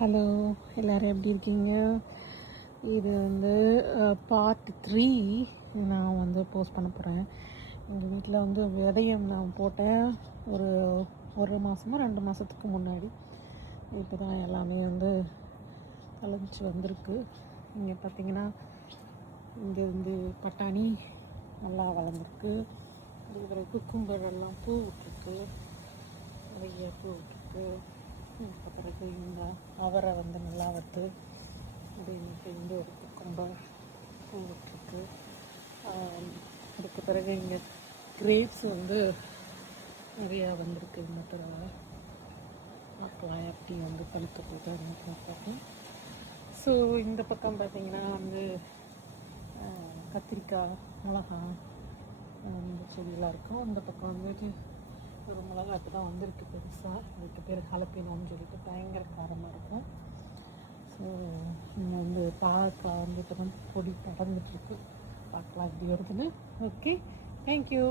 Hello, எல்லோரும் எப்படி இருக்கீங்க? இது வந்து பார்ட் 3 நான் வந்து போஸ்ட் பண்ண போகிறேன். எங்கள் வீட்டில் வந்து விதையம் நான் போட்டேன் ஒரு மாதமோ 2 மாதத்துக்கு முன்னாடி. இப்போ தான் எல்லாமே வந்து தழைச்சி வந்திருக்கு. இங்கே பார்த்தீங்கன்னா இங்கே வந்து பட்டாணி நல்லா வளர்ந்துருக்கு. அதுக்கப்புறம் குக்கும்பர் எல்லாம் பூ விட்டுருக்கு, நிறைய பூ விட்டுருக்கு. இப்போ பிறகு இந்த அவரை வந்து நல்லா வறுத்து அப்படின்ட்டு இங்கே ஒரு குக்கும்பர் பூ விட்டுருக்கு. அதுக்கு பிறகு இங்கே கிரேப்ஸ் வந்து நிறையா வந்திருக்கு. இந்த தடவை பார்க்கலாம் எப்படி வந்து பழுக்க போகுது பார்ப்போம். ஸோ இந்த பக்கம் பார்த்திங்கன்னா வந்து கத்திரிக்காய், மிளகா இந்த செடியெலாம் இருக்கும். இந்த பக்கம் வந்துட்டு ஒரு மிளகாட்டு தான் வந்திருக்கு பெருசாக. அதுக்கு பேர் ஹலப்பினோன்னு சொல்லிட்டு பயங்கர காரமாக இருக்கும். ஸோ இங்கே வந்து பாவக்காய் வந்து இப்போ தான் பொடி படர்ந்துட்டுருக்கு. பார்க்கலாம் எப்படி வருதுன்னு. Okay, thank you.